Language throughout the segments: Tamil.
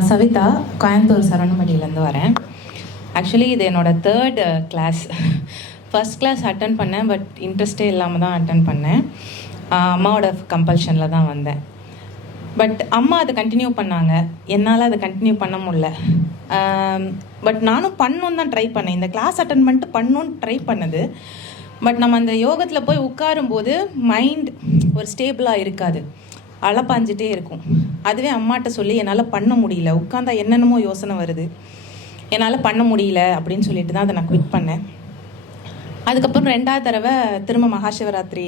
நான் சவிதா, கோயம்புத்தூர் சரவணம்பட்டியிலேருந்து வரேன். ஆக்சுவலி இது என்னோடய 3rd class. First class attend பண்ணேன், பட் இன்ட்ரெஸ்டே இல்லாமல் தான் அட்டன் பண்ணேன். அம்மாவோட கம்பல்ஷனில் தான் வந்தேன். பட் அம்மா அதை கண்டினியூ பண்ணாங்க, என்னால் அதை கண்டினியூ பண்ண முடியல. பட் நானும் பண்ணணுன்னு தான் ட்ரை பண்ணேன். இந்த கிளாஸ் அட்டன் பண்ணிட்டு பண்ணணுன்னு ட்ரை பண்ணது. பட் நம்ம அந்த யோகத்தில் போய் உட்காரும்போது மைண்ட் ஒரு ஸ்டேபிளாக இருக்காது, அலப்பாஞ்சிட்டே இருக்கும். அதுவே அம்மாட்ட சொல்லி என்னால் பண்ண முடியல, உட்காந்தா என்னென்னமோ யோசனை வருது, என்னால் பண்ண முடியல அப்படின்னு சொல்லிட்டு தான் அதை நான் குவிட் பண்ணேன். அதுக்கப்புறம் 2வது தடவை திரும்ப மகாசிவராத்திரி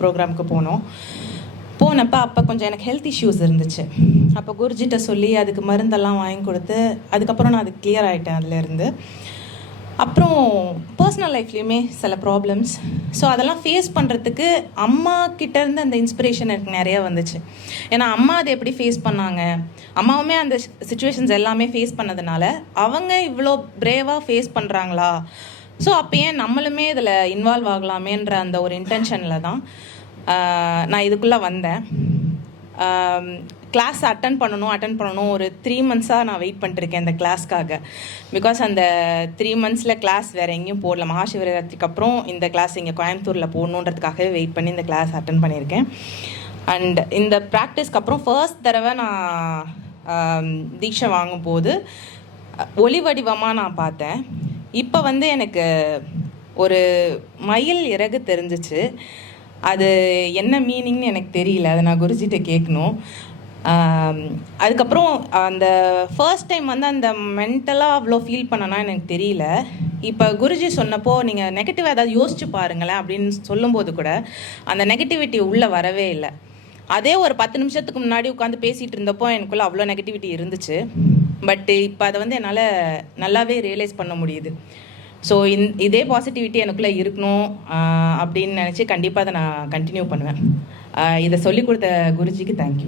ப்ரோக்ராமுக்கு போனப்போ அப்போ கொஞ்சம் எனக்கு ஹெல்த் இஷ்யூஸ் இருந்துச்சு. அப்போ குருஜிட்ட சொல்லி அதுக்கு மருந்தெல்லாம் வாங்கி கொடுத்து அதுக்கப்புறம் நான் அது கிளியர் ஆகிட்டேன் அதுலேருந்து. அப்புறம் பர்சனல் லைஃப்லேயுமே சில ப்ராப்ளம்ஸ். ஸோ அதெல்லாம் ஃபேஸ் பண்ணுறதுக்கு அம்மா கிட்டேருந்து அந்த இன்ஸ்பிரேஷன் எனக்கு நிறையா வந்துச்சு. ஏன்னா அம்மா அதை எப்படி ஃபேஸ் பண்ணாங்க, அம்மாவுமே அந்த சுச்சுவேஷன்ஸ் எல்லாமே ஃபேஸ் பண்ணதுனால அவங்க இவ்வளோ பிரேவாக ஃபேஸ் பண்ணுறாங்களா, ஸோ அப்போ ஏன் நம்மளுமே இதில் இன்வால்வ் ஆகலாமேன்ற அந்த ஒரு இன்டென்ஷனில் தான் நான் இதுக்குள்ளே வந்தேன். கிளாஸ் அட்டன் பண்ணணும் ஒரு 3 மந்த்ஸாக நான் வெயிட் பண்ணிட்டுருக்கேன் இந்த கிளாஸ்க்காக. பிகாஸ் அந்த 3 மந்த்ஸில் கிளாஸ் வேறு எங்கேயும் போடல. மகாசிவராத்திரிக்கு அப்புறம் இந்த கிளாஸ் இங்கே கோயம்புத்தூரில் போடணுன்றதுக்காகவே வெயிட் பண்ணி இந்த கிளாஸ் அட்டன் பண்ணியிருக்கேன். அண்ட் இந்த ப்ராக்டிஸ்க்கு அப்புறம் ஃபர்ஸ்ட் தடவை நான் தீட்சை வாங்கும்போது ஒளி வடிவமாக நான் பார்த்தேன். இப்போ எனக்கு ஒரு மயில் இறகு தெரிஞ்சிச்சு. அது என்ன மீனிங்னு எனக்கு தெரியல, அதை நான் குருஜிட்ட கேட்கணும். அதுக்கப்புறம் அந்த ஃபர்ஸ்ட் டைம் அந்த மென்டலாக அவ்வளோ ஃபீல் பண்ணனா எனக்கு தெரியல. இப்போ குருஜி சொன்னப்போ நீங்கள் நெகட்டிவாக ஏதாவது யோசிச்சு பாருங்களேன் அப்படின்னு சொல்லும்போது கூட அந்த நெகட்டிவிட்டி உள்ளே வரவே இல்லை. அதே ஒரு 10 நிமிஷத்துக்கு முன்னாடி உட்காந்து பேசிகிட்டு இருந்தப்போ எனக்குள்ளே அவ்வளோ நெகட்டிவிட்டி இருந்துச்சு. பட் இப்போ அதை நல்லாவே ரியலைஸ் பண்ண முடியுது. ஸோ இதே பாசிட்டிவிட்டி எனக்குள்ளே இருக்கணும் அப்படின்னு நினச்சி கண்டிப்பாக அதை நான் கண்டினியூ பண்ணுவேன். இதை சொல்லிக் கொடுத்த குருஜிக்கு தேங்க்யூ.